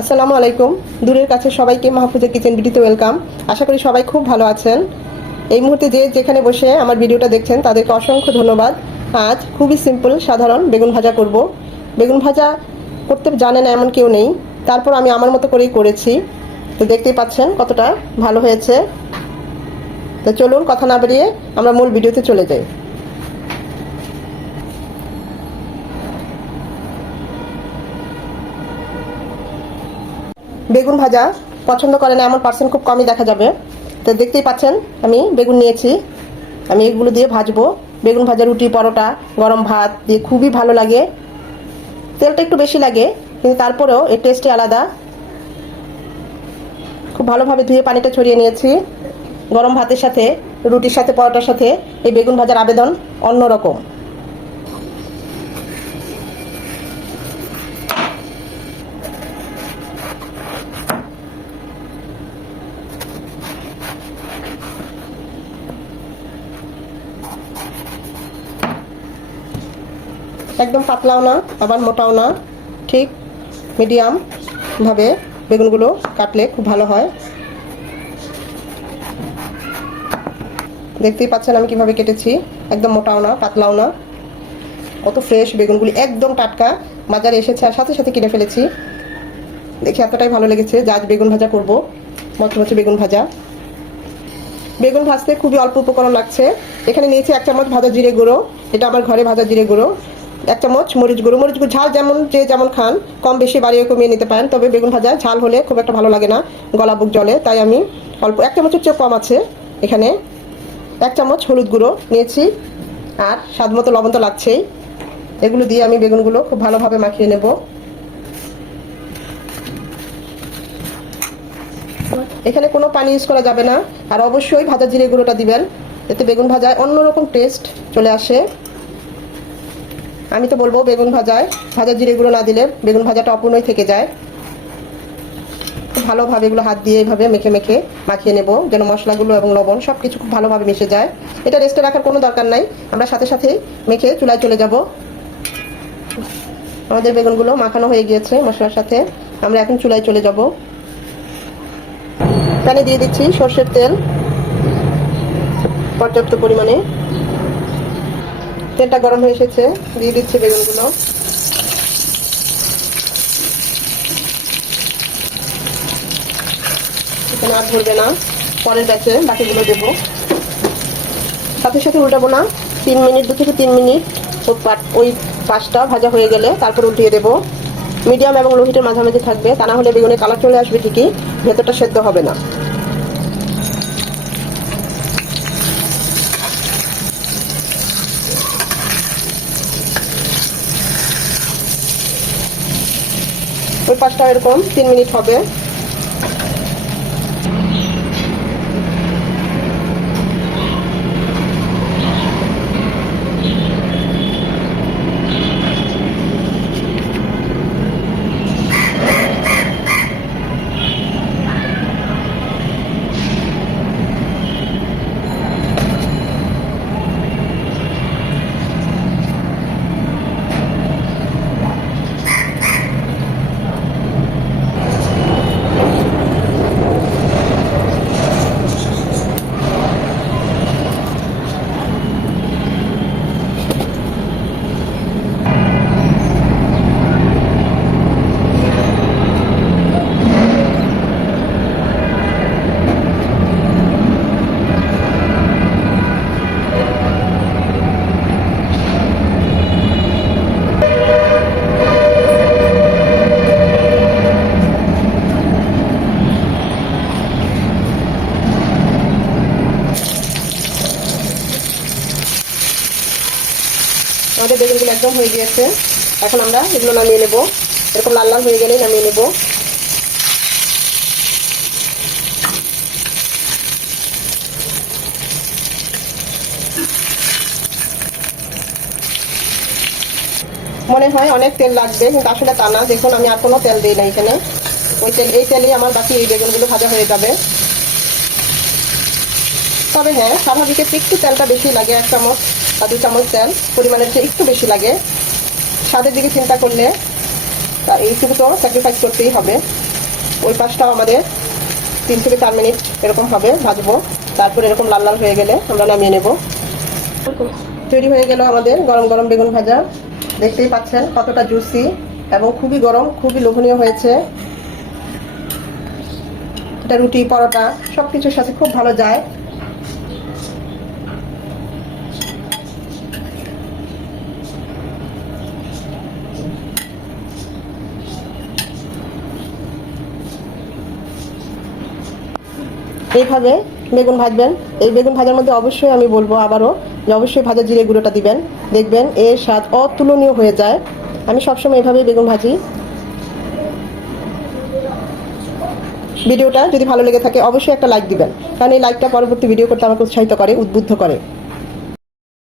আসসালামু আলাইকুম। দূরের কাছে সবাইকে মাহফুজা কিচেন বিডিতে ওয়েলকাম। আশা করি সবাই খুব ভালো আছেন। এই মুহূর্তে যে যেখানে বসে আমার ভিডিওটা দেখছেন, তাদেরকে অসংখ্য ধন্যবাদ। আজ খুবই সিম্পল সাধারণ বেগুন ভাজা করব। বেগুন ভাজা করতে জানে না এমন কেউ নেই। তারপর আমি আমার মতো করেই করেছি। তো দেখতেই পাচ্ছেন কতটা ভালো হয়েছে। তো চলুন, কথা না বেরিয়ে আমরা মূল ভিডিওতে চলে যাই। বেগুন ভাজা। পছন্দ করে না এমন পার্সেন্ট খুব কমই দেখা যাবে। তো দেখতেই পাচ্ছেন, আমি বেগুন নিয়েছি। আমি এগুলো দিয়ে ভাজবো। বেগুন ভাজা, রুটি, পরোটা, গরম ভাত দিয়ে খুবই ভালো লাগে। তেলটা একটু বেশি লাগে, কিন্তু তারপরেও এর টেস্টই আলাদা। খুব ভালোভাবে ধুয়ে পানিটা ছড়িয়ে নিয়েছি। গরম ভাতের সাথে, রুটির সাথে, পরোটার সাথে এই বেগুন ভাজার আবেদন অন্যরকম। একদম পাতলাও না, আবার মোটাও না। ঠিক মিডিয়াম ভাবে বেগুনগুলো কাটলে খুব ভালো হয়। দেখতেই পাচ্ছেন আমি কীভাবে কেটেছি। একদম মোটাও না, পাতলাও না। কত ফ্রেশ বেগুনগুলি, একদম টাটকা। বাজারে এসেছে আর সাথে সাথে কিনে ফেলেছি। দেখে এতটাই ভালো লেগেছে যা আজ বেগুন ভাজা করব। মচমচে বেগুন ভাজা। বেগুন ভাজতে খুবই অল্প উপকরণ লাগছে। এখানে নিয়েছি এক চামচ ভাজা জিরে গুঁড়ো। এটা আমার ঘরে ভাজা জিরে গুঁড়ো। এক চামচ মরিচ গুঁড়ো মরিচ গুঁড়ো, ঝাল যেমন যে যেমন খান, কম বেশি বাড়িয়ে কমিয়ে নিতে পারেন। তবে বেগুন ভাজা, ঝাল হলে খুব একটা ভালো লাগে না গলা বুক জলে তাই আমি অল্প, এক চামচের চেয়ে কম আছে এখানে। এক চামচ হলুদ গুঁড়ো নিয়েছি, আর স্বাদ মতো লবণ তো লাগছেই। এগুলো দিয়ে আমি বেগুনগুলো খুব ভালোভাবে মাখিয়ে নেব। এখানে কোনো পানি ইউজ করা যাবে না, আর অবশ্যই ভাজা জিরে গুঁড়োটা দিবেন, এতে বেগুন ভাজায় অন্যরকম টেস্ট চলে আসে। আমি তো বলব বেগুন ভাজায় ভাজা জিরে গুঁড়ো না দিলে বেগুন ভাজাটা অপূর্ণই থেকে যায়। ভালোভাবে এগুলো হাত দিয়ে এইভাবে মেখে মেখে মাখিয়ে নেব, যেন মশলাগুলো এবং লবণ সব কিছু খুব ভালোভাবে মিশে যায়। এটা রেস্টে রাখার কোনো দরকার নাই। আমরা সাথে সাথেই মেখে চুলায় চলে যাব। আমাদের বেগুনগুলো মাখানো হয়ে গিয়েছে মশলার সাথে। আমরা এখন চুলায় চলে যাব। প্যানে দিয়ে দিচ্ছি সর্ষের তেল, পর্যাপ্ত পরিমাণে। তেলটা গরম হয়ে এসেছে। দিয়ে দিচ্ছি বেগুনগুলো। এখানে আর ধরবে না। পরের ব্যাচে বাকিগুলো দেবো। সাথে সাথে উল্টাবো না। তিন মিনিট, দু থেকে তিন মিনিট ওই পাশটা ভাজা হয়ে গেলে তারপর উল্টিয়ে দেবো। মিডিয়াম এবং লোহিটের মাঝামাঝি থাকবে। তা না হলে বেগুনের কালার চলে আসবে ঠিকই। ভেতরটা সেদ্ধ হবে না। ওই পাশটা এরকম তিন মিনিট হবে। আমাদের বেগুনগুলো একদম হয়ে গিয়েছে। এখন আমরা এগুলো নামিয়ে নেব। এরকম লাল লাল হয়ে গেলেই নামিয়ে নেব। মনে হয় অনেক তেল লাগবে, কিন্তু আসলে তা না। দেখুন, আমি আর কোনো তেল দিই না এখানে। ওই তেল এই তেলেই আমার বাকি এই বেগুনগুলো ভাজা হয়ে যাবে। তবে হ্যাঁ স্বাভাবিকের একটু তেলটা বেশি লাগে এক চামচ। বা দু চামচ তেল পরিমাণের চেয়ে একটু বেশি লাগে। স্বাদের দিকে চিন্তা করলে তা এইটুকু তো স্যাক্রিফাইস করতেই হবে। ওই পাশটাও আমাদের তিন থেকে চার মিনিট এরকম হবে ভাজবো। তারপর এরকম লাল লাল হয়ে গেলে আমরা নামিয়ে নেব। তৈরি হয়ে গেল আমাদের গরম গরম বেগুন ভাজা। দেখতেই পাচ্ছেন কতটা জুসি এবং খুবই গরম, খুবই লোভনীয় হয়েছে। এটা রুটি, পরোটা সব কিছুর সাথে খুব ভালো যায়। এইভাবে বেগুন ভাজবেন। এই বেগুন ভাজার মধ্যে অবশ্যই আমি বলব আবারও যে অবশ্যই ভাজা জিরে গুঁড়োটা দিবেন। দেখবেন এর স্বাদ অতুলনীয় হয়ে যায়। আমি সবসময় এভাবেই বেগুন ভাজি। ভিডিওটা যদি ভালো লেগে থাকে, অবশ্যই একটা লাইক দিবেন। কারণ এই লাইকটা পরবর্তী ভিডিও করতে আমাকে উৎসাহিত করে, উদ্বুদ্ধ করে।